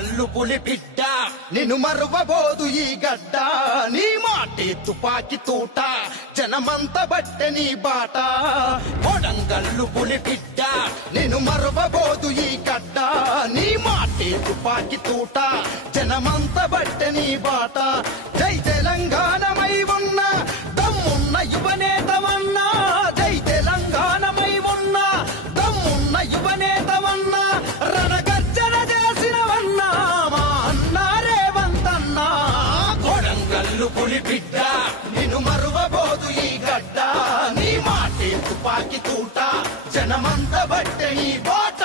కొడంగల్లు పులి బిడ్డ నిన్ను మరువబోదు ఈ గడ్డ నీ మాటే తుపాకి తూట జనమంత బట్టె నీ బాట కొడంగల్లు పులి బిడ్డ నిన్ను మరువబోదు ఈ గడ్డ నీ మాటే తుపాకి తూట జనమంత బట్టె నీ బాట జై తెలంగాణమై ఉన్న దమ్మున్న యువనేతవన్నా జై తెలంగాణమై ఉన్న దమ్మున్న యువనేతవన్నా రణగర్జన చేసినవన్నా మా అన్న రేవంతన్నా కొడంగల్లు పులి బిడ్డ నిన్ను మరువబోదు ఈ గడ్డ నీ మాటే తుపాకి తూట జనమంత బట్టె నీ బాట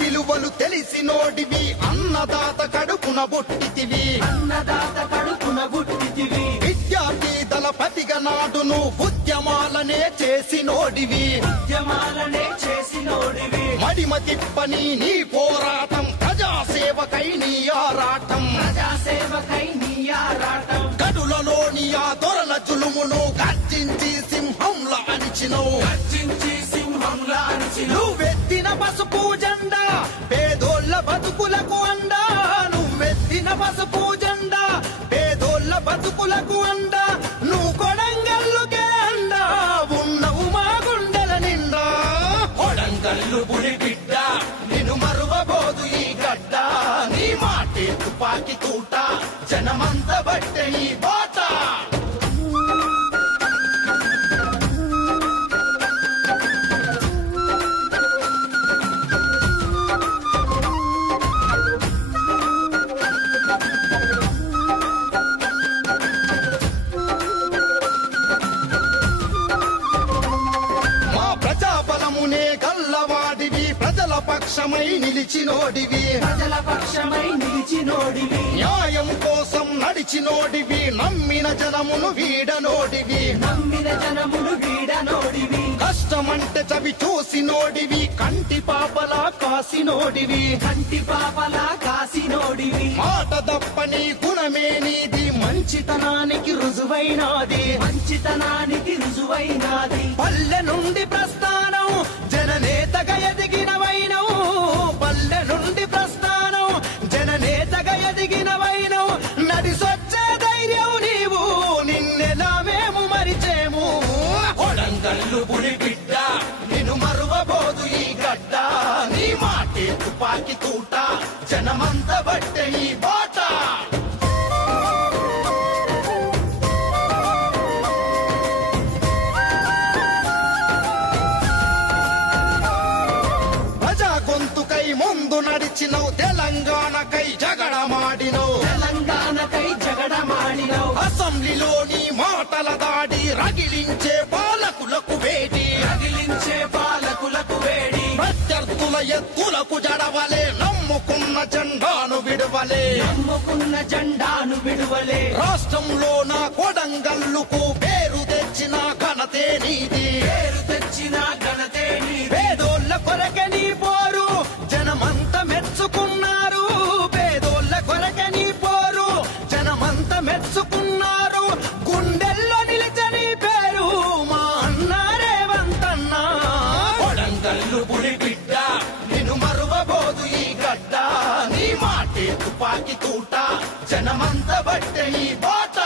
విలువలు తెలిసినోడివి అన్నదాత కడుపున బుట్టితివి అన్నదాత కడుపున బుట్టితివి విద్యార్థి దళపతిగా నాడును ఉద్యమాలనే చేసినోడివి ఉద్యమాలనే చేసినోడివి మడిమ తిప్పని నీ పోరాటం ప్రజాసేవకై నీ ఆరాటం ప్రజాసేవకై నీ ఆరాటం గడులలోని ఆ దొరల జులుమును గర్జించి సింహంలా అణిచినవు గర్జించి సింహంలా అణిచినవు నువ్వెత్తిన పసుపు జెండా పేదోళ్ళ బతుకులకు అండా నువ్వెత్తిన పసుపు జెండా పేదోళ్ళ బతుకులకు అండా నువ్వు కొడంగల్లుకే అండా ఉన్నవు మా గుండెల నిండా కొడంగల్లు పులి బిడ్డ నిన్ను మరువబోదు ఈ గడ్డ నీ మాటే తుపాకి తూట జనమంత బట్టె నీ బాట గల్లవాడివి ప్రజల పక్షమై నిలిచినోడివి ప్రజల పక్షమై నిలిచినోడివి న్యాయం కోసం నడిచినోడివి నమ్మిన జనమును వీడనోడివి నమ్మిన జనమును వీడనోడివి కష్టమంటే చవి చూసినోడివి కంటి పాపలా కాసినోడివి కంటి పాపలా కాసినోడివి మాట దప్పని గుణమే నీది మంచితనానికి రుజువైనాది మంచితనానికి రుజువైనాది పల్లె నుండి ప్రస్థానం జననేతగా ఎదిగినవైనవు పల్లె నుండి ప్రస్థానం జననేతగా ఎదిగినవైనవు నడిసొచ్చే ధైర్యం నీవు నిన్నెలా మేము మరిచేము కొడంగల్లు పులి బిడ్డ నిన్ను మరువబోదు ఈ గడ్డ నీ మాటే తుపాకి తూట జనమంత బట్టె నీ బాట గొంతుకై ముందు నడిచినవు తెలంగాణకై జగడమాడినవు తెలంగాణకై జగడమాడినవు అసెంబ్లీలోని మాటల దాడి రగిలించే పాలకులకు వేడి రగిలించే పాలకులకు వేడి ప్రత్యర్థుల ఎత్తులకు జడవలే నమ్ముకున్న జెండాను విడువలే నమ్ముకున్న జెండాను విడువలే రాష్ట్రంలో నా కొడంగల్లుకు పేరు తెచ్చిన ఘనతే నీది పేరు తెచ్చిన ఘనతే నీది పేదోళ్ళ కొరకే నీ పోరు జనమంతా మెచ్చుకున్నారు పేదోళ్ళ కొరకే నీ పోరు జనమంతా మెచ్చుకున్నారు గుండెల్లో నిలిచని పేరు మా అన్న రేవంతన్నా కొడంగల్లు పులి బిడ్డ నిన్ను మరువబోదు ఈ గడ్డ నీ మాటే తుపాకి తూట జనమంత బట్టె నీ బాట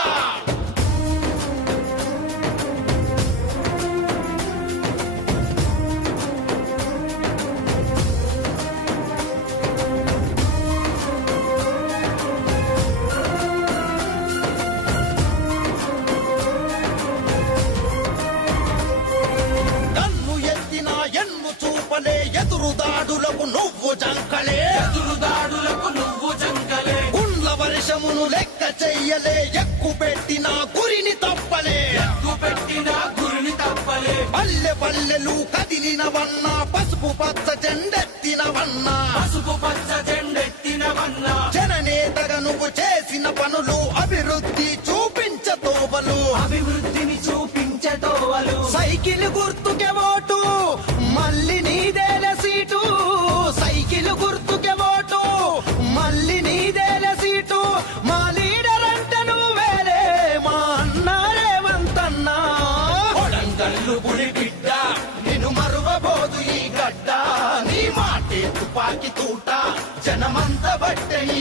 ఎదురుదాడులకు నువ్వు జంకలే ఎదురుదాడులకు నువ్వు జంకలే గుండ్ల వర్షమును లెక్క చెయ్యలే ఎక్కు పెట్టిన గురిని తప్పలే ఎక్కు పెట్టిన గురిని తప్పలే పల్లె పల్లెలు కదిలినవన్నా పసుపు పచ్చ జెండెత్తినవన్నా పసుపు పచ్చ జెండెత్తినవన్నా జననేత నువ్వు చేసిన పనులు అభివృద్ధి చూపించతోవలు అభివృద్ధిని చూపించతోవలు సైకిల్ గుర్తుకే ఓటు మళ్ళీ నీదేల సీటు సైకిల్ గుర్తుకే ఓటు మళ్ళీ నీదేల సీటు మా లీడర్ అంటే నువ్వేలే మా అన్నా రేవంత్ అన్నా కొడంగల్లు పులి బిడ్డ నిన్ను మరువబోదు ఈ గడ్డ నీ మాటే తుపాకి తూట జనమంత బట్టే ఈ